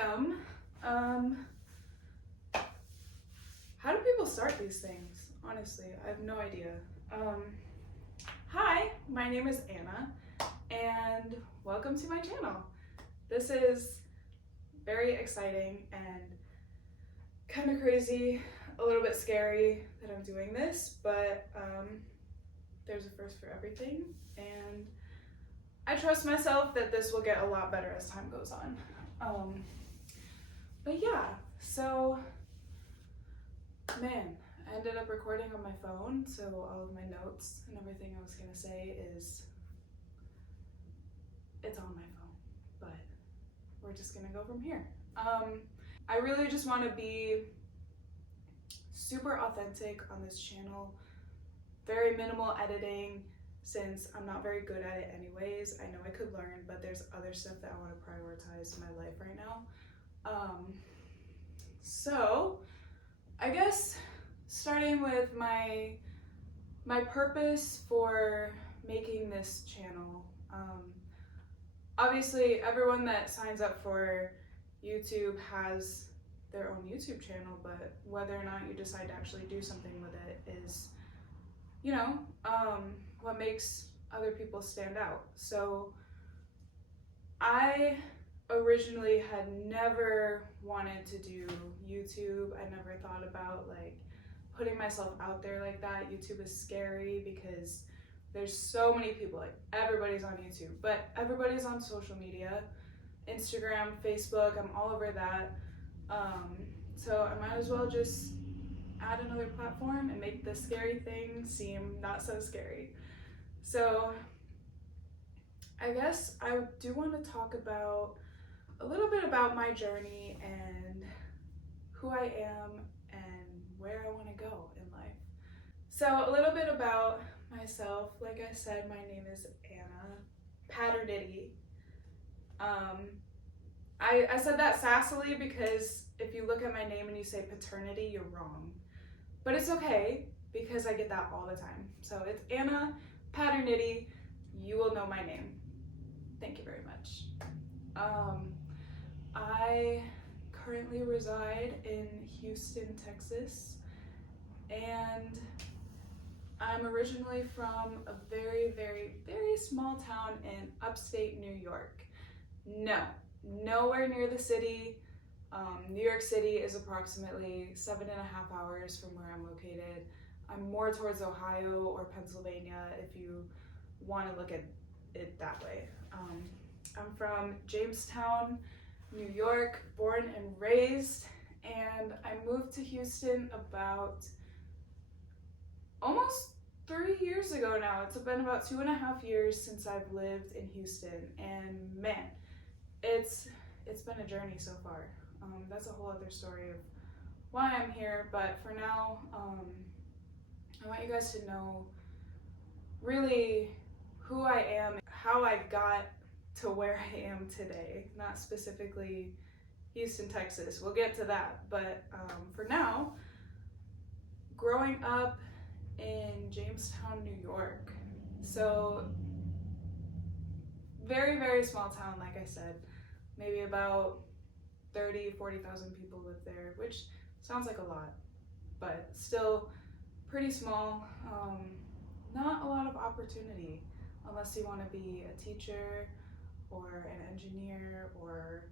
welcome. How do people start these things? Honestly, I have no idea. Hi, my name is Anna, and welcome to my channel. This is very exciting and kind of crazy, a little bit scary that I'm doing this, but there's a first for everything, and I trust myself that this will get a lot better as time goes on. But yeah, so man, I ended up recording on my phone, so all of my notes and everything I was gonna say it's on my phone, but we're just gonna go from here. I really just want to be super authentic on this channel, very minimal editing, since I'm not very good at it anyways. I know I could learn, but there's other stuff that I want to prioritize in my life right now. So I guess starting with my purpose for making this channel. Obviously everyone that signs up for YouTube has their own YouTube channel, but whether or not you decide to actually do something with it is, you know, what makes other people stand out. So I originally had never wanted to do YouTube. I never thought about like putting myself out there like that. YouTube is scary because there's so many people, like everybody's on YouTube, but everybody's on social media, Instagram, Facebook, I'm all over that. So I might as well just add another platform and make the scary thing seem not so scary. So I guess I do want to talk about a little bit about my journey and who I am and where I want to go in life. So a little bit about myself. Like I said, my name is Anna Paternity. I said that sassily because if you look at my name and you say paternity, you're wrong. But it's okay because I get that all the time. So it's Anna Paternity. You will know my name. Thank you very much. I currently reside in Houston, Texas, and I'm originally from a very, very, very small town in upstate New York. No, nowhere near the city. New York City is approximately 7.5 hours from where I'm located. I'm more towards Ohio or Pennsylvania if you want to look at it that way. I'm from Jamestown, New York, born and raised, and I moved to Houston about almost 3 years ago now. It's been about 2.5 years since I've lived in Houston, and man, it's been a journey so far. That's a whole other story of why I'm here, but for now, I want you guys to know really who I am, how I got to where I am today, not specifically Houston, Texas. We'll get to that, but for now, growing up in Jamestown, New York. So very, very small town, like I said, maybe about 40,000 people live there, which sounds like a lot, but still pretty small. Not a lot of opportunity unless you want to be a teacher or an engineer or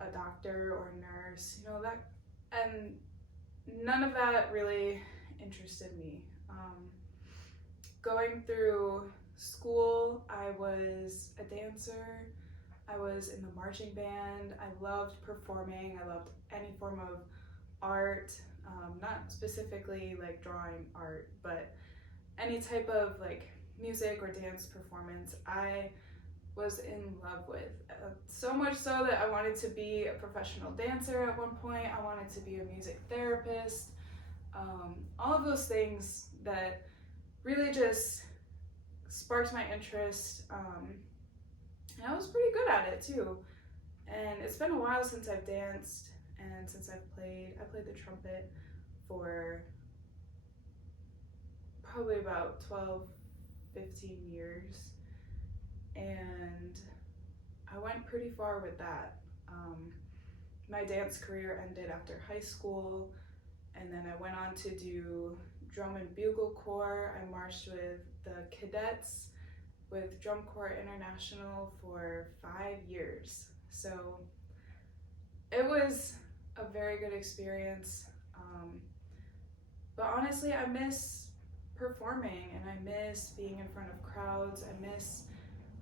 a doctor or a nurse, you know, that, and none of that really interested me. Going through school, I was a dancer, I was in the marching band, I loved performing, I loved any form of art, not specifically like drawing art, but any type of like music or dance performance I was in love with. So much so that I wanted to be a professional dancer at one point, I wanted to be a music therapist, all of those things that really just sparked my interest, and I was pretty good at it too. And it's been a while since I've danced and since I played the trumpet for probably about 12, 15 years, and I went pretty far with that. my dance career ended after high school, and then I went on to do drum and bugle corps. I marched with the cadets with Drum Corps International for 5 years. So it was a very good experience. But honestly, I miss performing and I miss being in front of crowds.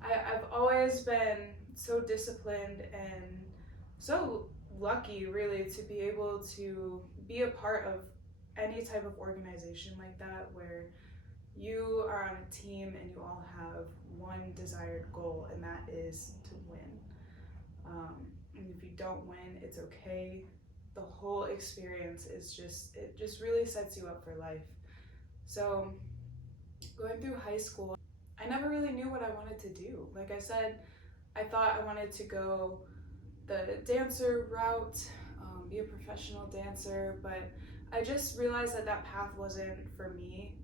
I've always been so disciplined and so lucky, really, to be able to be a part of any type of organization like that where you are on a team and you all have one desired goal, and that is to win. And if you don't win, it's okay. The whole experience is it just really sets you up for life. So going through high school, I never really knew what I wanted to do. Like I said, I thought I wanted to go the dancer route, be a professional dancer, but I just realized that that path wasn't for me.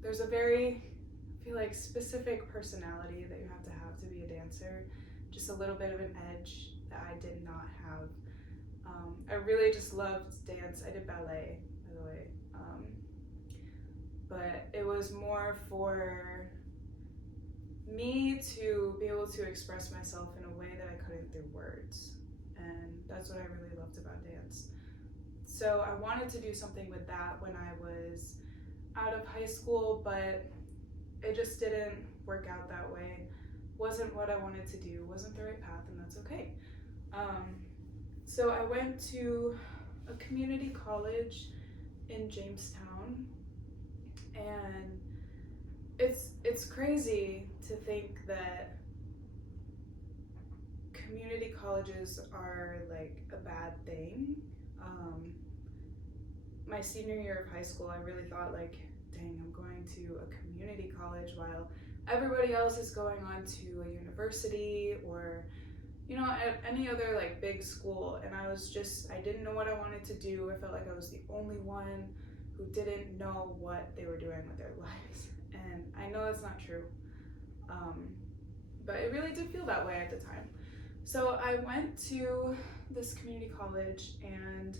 There's a very, I feel like, specific personality that you have to be a dancer, just a little bit of an edge that I did not have. I really just loved dance. I did ballet, by the way, but it was more for me to be able to express myself in a way that I couldn't through words, and that's what I really loved about dance. So I wanted to do something with that when I was out of high school, but it just didn't work out that way. Wasn't what I wanted to do, wasn't the right path, and that's okay. So I went to a community college in Jamestown, and it's crazy to think that community colleges are like a bad thing. My senior year of high school, I really thought, like, dang, I'm going to a community college while everybody else is going on to a university or, you know, at any other like big school. And I didn't know what I wanted to do. I felt like I was the only one who didn't know what they were doing with their lives. And I know that's not true. But it really did feel that way at the time. So I went to this community college and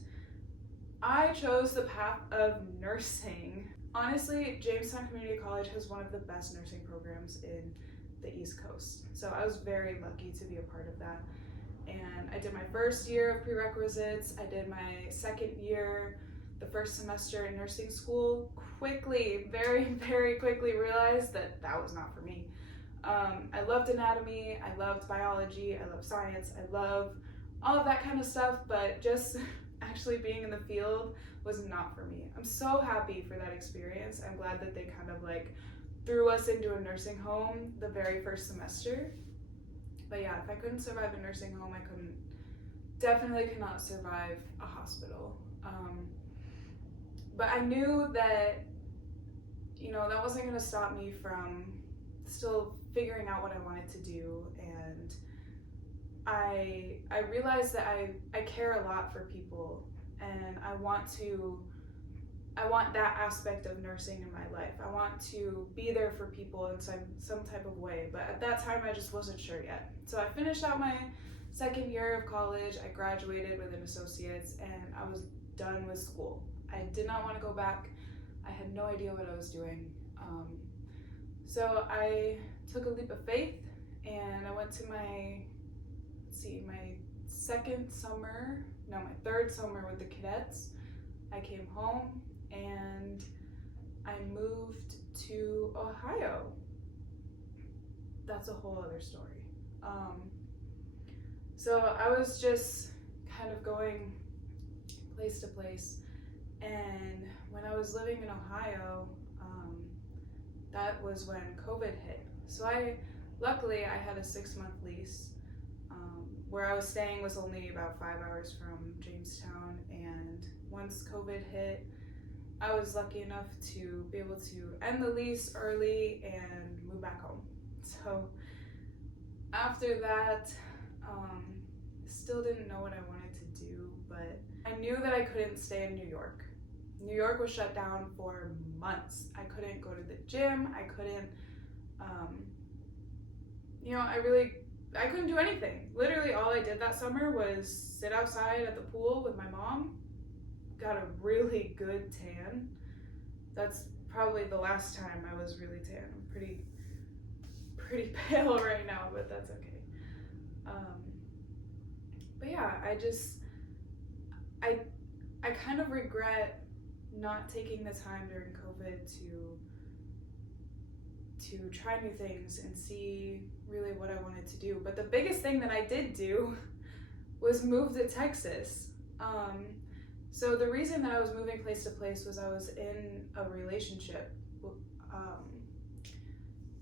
I chose the path of nursing. Honestly, Jamestown Community College has one of the best nursing programs in the East Coast. So I was very lucky to be a part of that. And I did my first year of prerequisites. I did my second year, the first semester in nursing school. Very, very quickly realized that that was not for me. I loved anatomy, I loved biology, I loved science, I love all of that kind of stuff, but just actually being in the field was not for me. I'm so happy for that experience. I'm glad that they kind of like threw us into a nursing home the very first semester. But yeah, if I couldn't survive a nursing home, I definitely could not survive a hospital. But I knew that, you know, that wasn't gonna stop me from still figuring out what I wanted to do. And I realized that I care a lot for people, and I want that aspect of nursing in my life. I want to be there for people in some type of way, but at that time I just wasn't sure yet. So I finished out my second year of college, I graduated with an associate's, and I was done with school. I did not want to go back. I had no idea what I was doing. So I took a leap of faith and I went to my third summer with the cadets. I came home and I moved to Ohio. That's a whole other story. So I was just kind of going place to place, and when I was living in Ohio, that was when COVID hit. So luckily I had a 6-month lease. Where I was staying was only about 5 hours from Jamestown, and once COVID hit, I was lucky enough to be able to end the lease early and move back home. So after that, still didn't know what I wanted to do, but I knew that I couldn't stay in New York. New York was shut down for months. I couldn't go to the gym. I couldn't, I really I couldn't do anything. Literally all I did that summer was sit outside at the pool with my mom. Got a really good tan. That's probably the last time I was really tan. I'm pretty pale right now, but that's okay. But yeah, I kind of regret not taking the time during COVID to try new things and see really what I wanted to do. But the biggest thing that I did do was move to Texas. So the reason that I was moving place to place was I was in a relationship.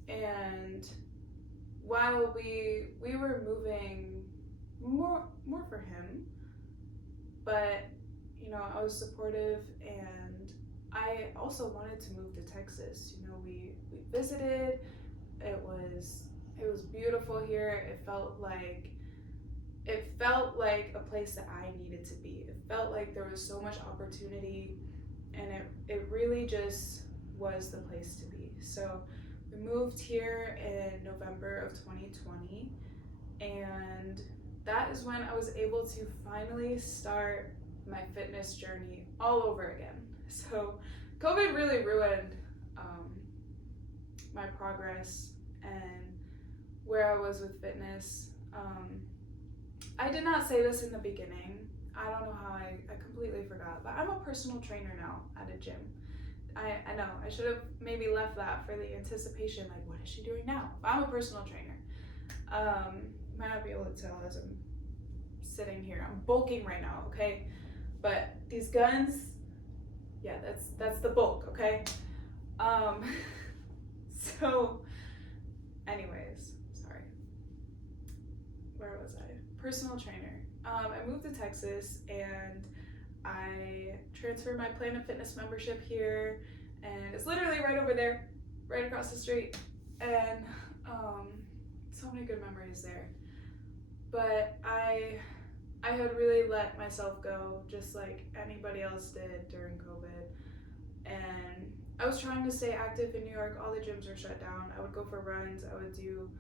And while we were moving more for him, but you know, I was supportive, and I also wanted to move to Texas. You know, we visited. It was beautiful here. It felt like a place that I needed to be. It felt like there was so much opportunity, and it really just was the place to be. So we moved here in November of 2020, and that is when I was able to finally start my fitness journey all over again. So COVID really ruined my progress and where I was with fitness. I did not say this in the beginning. I don't know how I completely forgot, but I'm a personal trainer now at a gym. I know, I should have maybe left that for the anticipation, like, what is she doing now? I'm a personal trainer. You might not be able to tell as I'm sitting here. I'm bulking right now, okay? But these guns, yeah, that's the bulk, okay? So anyways, sorry. Where was I? Personal trainer. I moved to Texas, and I transferred my Planet Fitness membership here, and it's literally right over there, right across the street, and so many good memories there. But I had really let myself go, just like anybody else did during COVID, and I was trying to stay active in New York. All the gyms were shut down. I would go for runs. I would do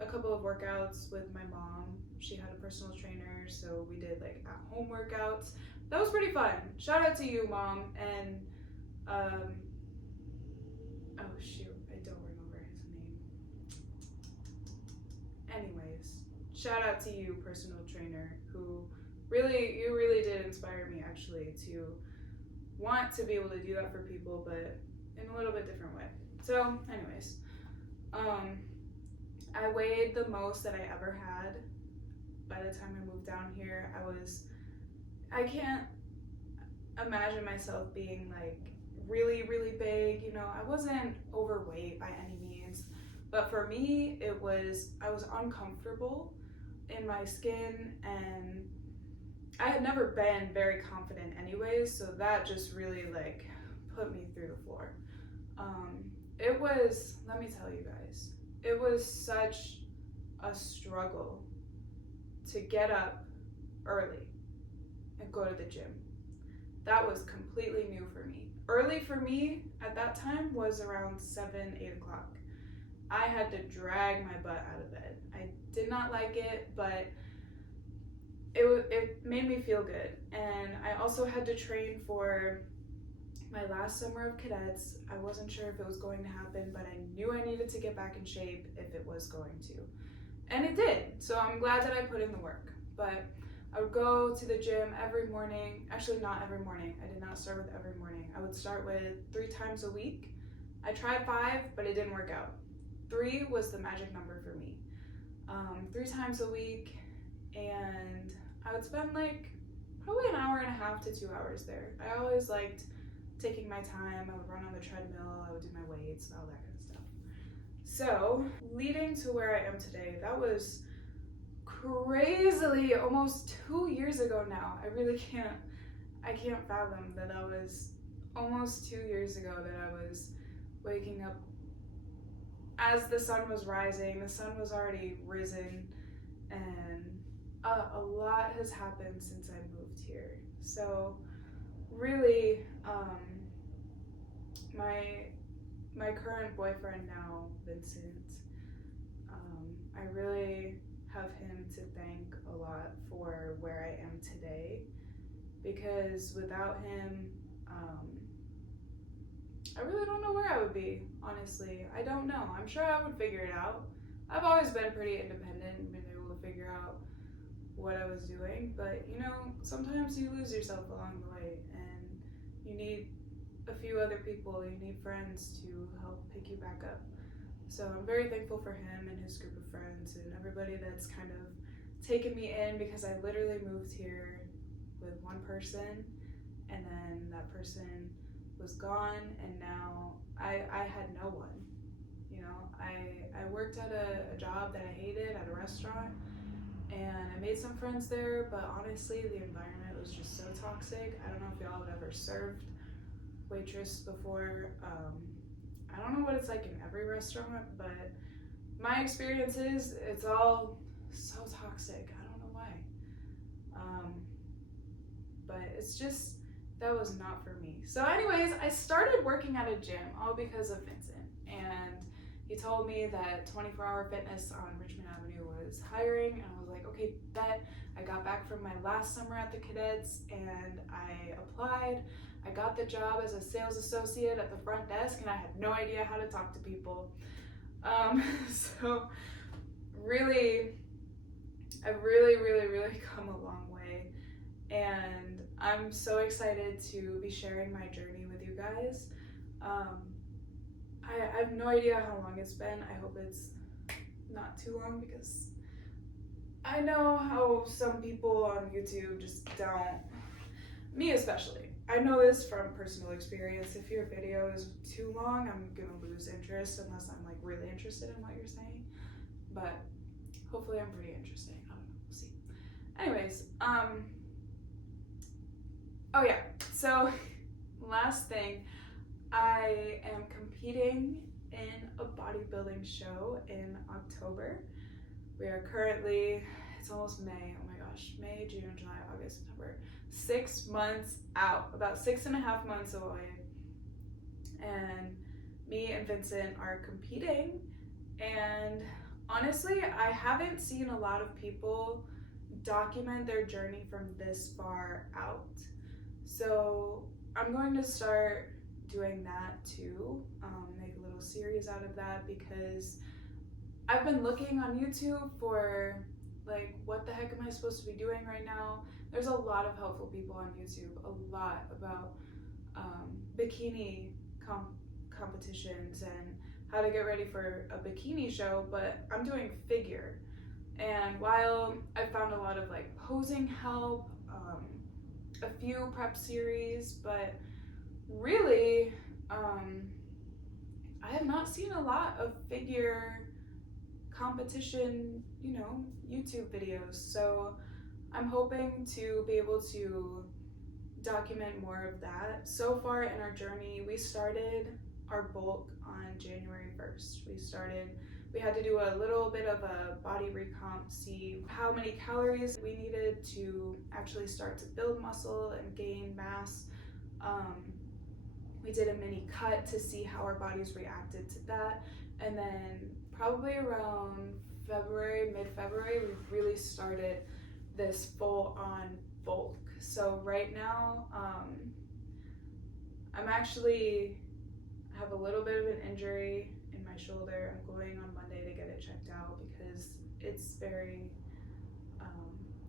a couple of workouts with my mom. She had a personal trainer, so we did like at-home workouts. That was pretty fun. Shout out to you, Mom. And oh shoot, I don't remember his name. Anyways, shout out to you, personal trainer, who you really did inspire me actually to want to be able to do that for people, but in a little bit different way. So anyways, I weighed the most that I ever had by the time I moved down here. I can't imagine myself being like really, really big. You know, I wasn't overweight by any means, but for me, I was uncomfortable in my skin, and I had never been very confident anyways, so that just really like put me through the floor. It was, let me tell you guys, it was such a struggle to get up early and go to the gym. That was completely new for me. Early for me at that time was around 7, 8 o'clock. I had to drag my butt out of bed. I did not like it, but it made me feel good. And I also had to train for my last summer of cadets. I wasn't sure if it was going to happen, but I knew I needed to get back in shape if it was going to. And it did, so I'm glad that I put in the work. But I would go to the gym every morning. Actually, not every morning. I did not start with every morning. I would start with 3 times a week. I tried 5, but it didn't work out. 3 was the magic number for me. 3 times a week, and I would spend like probably an hour and a half to 2 hours there. I always liked taking my time. I would run on the treadmill, I would do my weights, all that kind of stuff. So, leading to where I am today, that was crazily almost 2 years ago now. I can't fathom that was almost 2 years ago that I was waking up as the sun was rising. The sun was already risen, and a lot has happened since I moved here. So really, my current boyfriend now, Vincent, I really have him to thank a lot for where I am today, because without him, I really don't know where I would be, honestly. I don't know. I'm sure I would figure it out. I've always been pretty independent and been able to figure out what I was doing, but you know, sometimes you lose yourself along the way and you need a few other people, you need friends to help pick you back up. So I'm very thankful for him and his group of friends and everybody that's kind of taken me in, because I literally moved here with one person and then that person was gone, and now I had no one. You know, I worked at a job that I hated at a restaurant, and I made some friends there, but honestly the environment was just so toxic. I don't know if y'all have ever served waitress before. I don't know what it's like in every restaurant, but my experience is it's all so toxic. I don't know why. But it's just, that was not for me. So anyways, I started working at a gym all because of Vincent, and he told me that 24-Hour Fitness on Richmond Avenue was hiring, and I was like, okay, bet. I got back from my last summer at the cadets and I applied. I got the job as a sales associate at the front desk, and I had no idea how to talk to people. So really, I've really come a long way, and I'm so excited to be sharing my journey with you guys. I have no idea how long it's been. I hope it's not too long, because I know how some people on YouTube just don't, me especially. I know this from personal experience. If your video is too long, I'm gonna lose interest unless I'm like really interested in what you're saying. But hopefully I'm pretty interesting. I don't know, we'll see. Anyways, oh yeah, so last thing, I am competing in a bodybuilding show in October. We are currently, it's almost May, oh my gosh, May, June, July, August, September, 6 months out, about 6.5 months away. And me and Vincent are competing, and honestly, I haven't seen a lot of people document their journey from this far out. So I'm going to start doing that too, make a little series out of that, because I've been looking on YouTube for like, what the heck am I supposed to be doing right now? There's a lot of helpful people on YouTube, a lot about bikini competitions and how to get ready for a bikini show, but I'm doing figure. And while I found a lot of like posing help, a few prep series, but really, I have not seen a lot of figure competition, you know, YouTube videos. So I'm hoping to be able to document more of that. So far in our journey, we started our bulk on January 1st. We had to do a little bit of a body recomp, see how many calories we needed to actually start to build muscle and gain mass. We did a mini cut to see how our bodies reacted to that. And then probably around February, mid-February, we really started this full-on bulk. So right now, I'm actually have a little bit of an injury in my shoulder. I'm going on Monday to get it checked out, because it's very,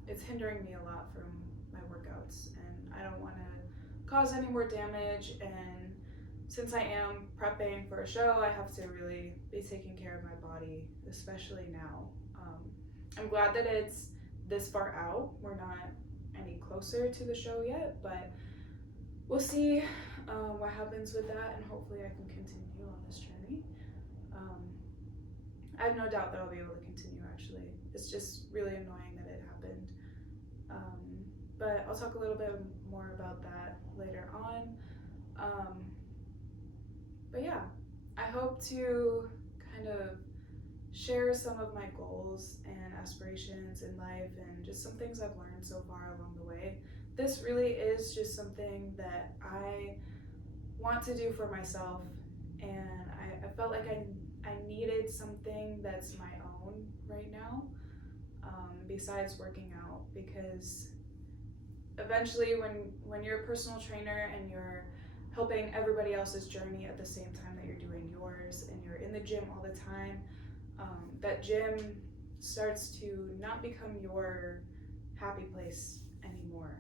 it's hindering me a lot from my workouts, and I don't want to cause any more damage. And since I am prepping for a show, I have to really be taking care of my body, especially now. I'm glad that it's this far out. We're not any closer to the show yet, but we'll see what happens with that, and hopefully I can continue on this journey. I have no doubt that I'll be able to continue, actually. It's just really annoying that it happened. But I'll talk a little bit more about that later on. But yeah, I hope to kind of share some of my goals and aspirations in life, and just some things I've learned so far along the way. This really is just something that I want to do for myself, and I felt like I needed something that's my own right now, besides working out, because eventually when you're a personal trainer and you're helping everybody else's journey at the same time that you're doing yours, and you're in the gym all the time, that gym starts to not become your happy place anymore.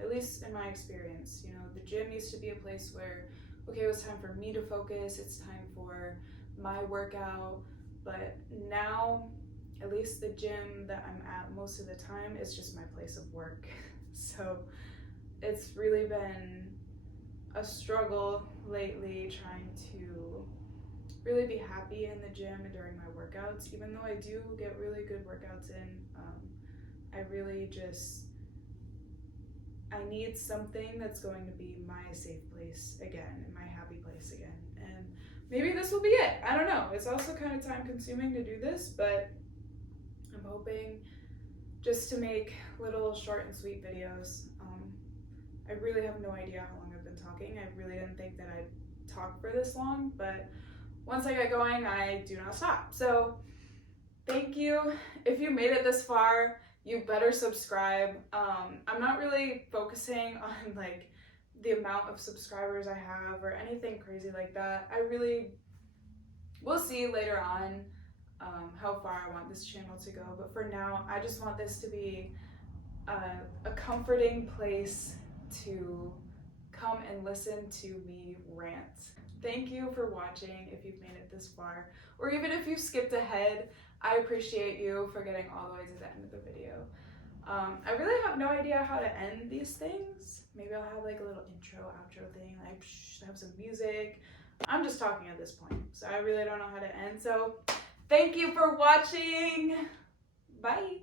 At least in my experience, you know, the gym used to be a place where, okay, it was time for me to focus, it's time for my workout, but now, at least the gym that I'm at most of the time is just my place of work. So it's really been a struggle lately trying to really be happy in the gym and during my workouts, even though I do get really good workouts in. I really just, I need something that's going to be my safe place again, and my happy place again. And maybe this will be it. I don't know. It's also kind of time consuming to do this, but I'm hoping just to make little short and sweet videos. I really have no idea how long I've been talking. I really didn't think that I'd talk for this long, but once I get going, I do not stop. So thank you. If you made it this far, you better subscribe. I'm not really focusing on like the amount of subscribers I have or anything crazy like that. We'll see later on how far I want this channel to go. But for now, I just want this to be a comforting place to come and listen to me rant. Thank you for watching if you've made it this far, or even if you skipped ahead. I appreciate you for getting all the way to the end of the video. I really have no idea how to end these things. Maybe I'll have like a little intro, outro thing, like have some music. I'm just talking at this point, so I really don't know how to end. So thank you for watching. Bye.